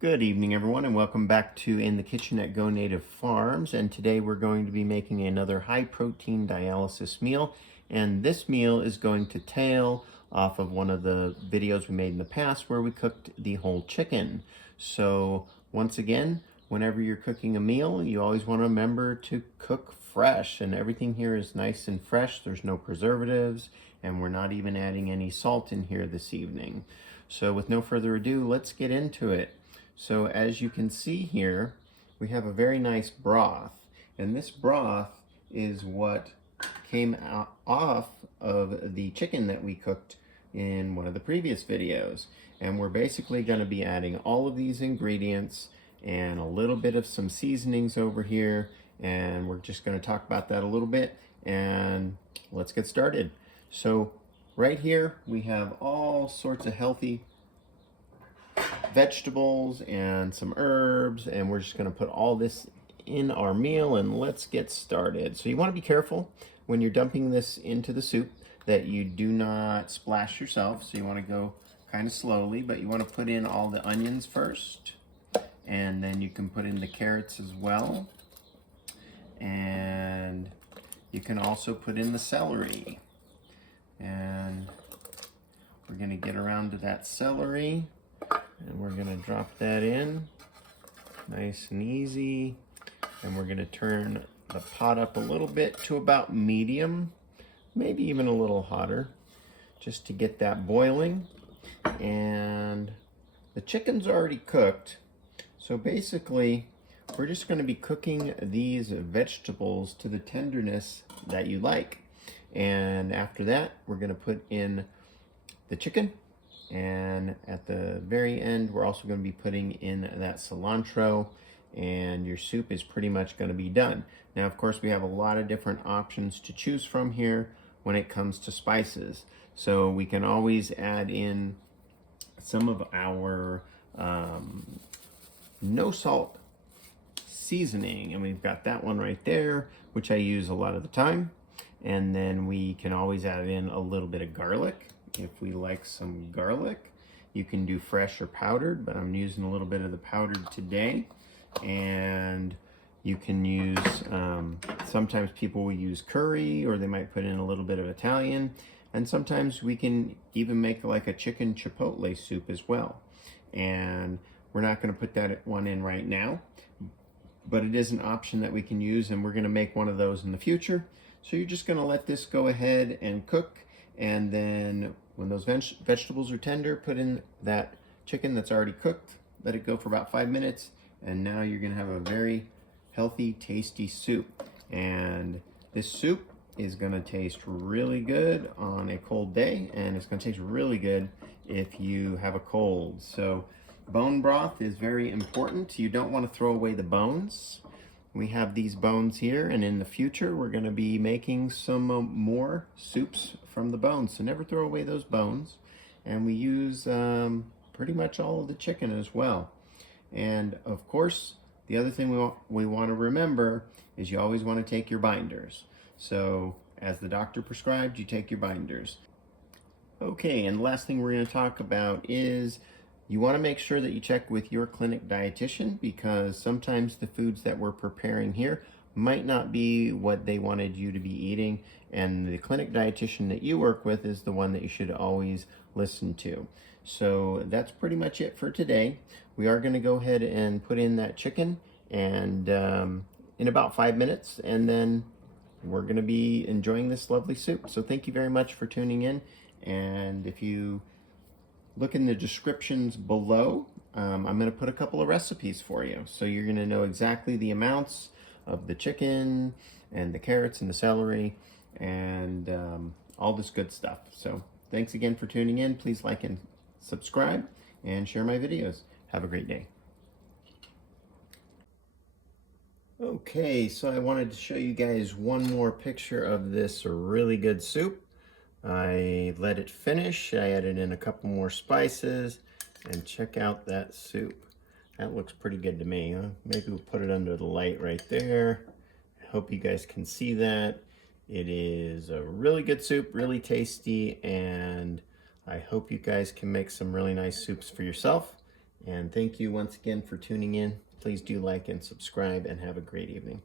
Good evening, everyone, and welcome back to In the Kitchen at Go Native Farms. And today we're going to be making another high protein dialysis meal. And this meal is going to tail off of one of the videos we made in the past where we cooked the whole chicken. So once again, whenever you're cooking a meal, you always want to remember to cook fresh. And everything here is nice and fresh. There's no preservatives, and we're not even adding any salt in here this evening. So with no further ado, let's get into it. So as you can see here, we have a very nice broth, and this broth is what came off of the chicken that we cooked in one of the previous videos. And we're basically going to be adding all of these ingredients and a little bit of some seasonings over here, and we're just going to talk about that a little bit, and let's get started. So right here we have all sorts of healthy vegetables and some herbs, and we're just going to put all this in our meal, and let's get started. So you want to be careful when you're dumping this into the soup that you do not splash yourself. So you want to go kind of slowly, but you want to put in all the onions first, and then you can put in the carrots as well, and you can also put in the celery. And we're going to get around to that celery, and we're going to drop that in nice and easy, and we're going to turn the pot up a little bit to about medium, maybe even a little hotter, just to get that boiling. And the chicken's already cooked, so basically we're just going to be cooking these vegetables to the tenderness that you like. And after that, we're going to put in the chicken, and at the very end we're also going to be putting in that cilantro, and your soup is pretty much going to be done. Now of course we have a lot of different options to choose from here when it comes to spices, so we can always add in some of our no salt seasoning, and we've got that one right there, which I use a lot of the time. And then we can always add in a little bit of garlic if we like some garlic. You can do fresh or powdered, but I'm using a little bit of the powdered today. And you can use, sometimes people will use curry, or they might put in a little bit of Italian. And sometimes we can even make like a chicken chipotle soup as well. And we're not going to put that one in right now, but it is an option that we can use, and we're going to make one of those in the future. So you're just going to let this go ahead and cook, and then when those vegetables are tender, put in that chicken that's already cooked, let it go for about 5 minutes, and now you're going to have a very healthy, tasty soup. And this soup is going to taste really good on a cold day, and it's going to taste really good if you have a cold. So bone broth is very important. You don't want to throw away the bones. We have these bones here, and in the future we're going to be making some more soups from the bones, so never throw away those bones. And we use pretty much all of the chicken as well. And of course the other thing we want to remember is you always want to take your binders. So as the doctor prescribed, you take your binders. Okay, and the last thing we're going to talk about is you want to make sure that you check with your clinic dietitian, because sometimes the foods that we're preparing here might not be what they wanted you to be eating, and the clinic dietitian that you work with is the one that you should always listen to. So that's pretty much it for today. We are going to go ahead and put in that chicken, and in about 5 minutes, and then we're going to be enjoying this lovely soup. So thank you very much for tuning in, and if you look in the descriptions below, I'm going to put a couple of recipes for you, so you're going to know exactly the amounts of the chicken and the carrots and the celery and all this good stuff. So thanks again for tuning in. Please like and subscribe and share my videos. Have a great day. Okay, so I wanted to show you guys one more picture of this really good soup. I let it finish, I added in a couple more spices, and check out that soup. That looks pretty good to me. Maybe we'll put it under the light right there. I hope you guys can see that. It is a really good soup, really tasty, and I hope you guys can make some really nice soups for yourself. And thank you once again for tuning in. Please do like and subscribe, and have a great evening.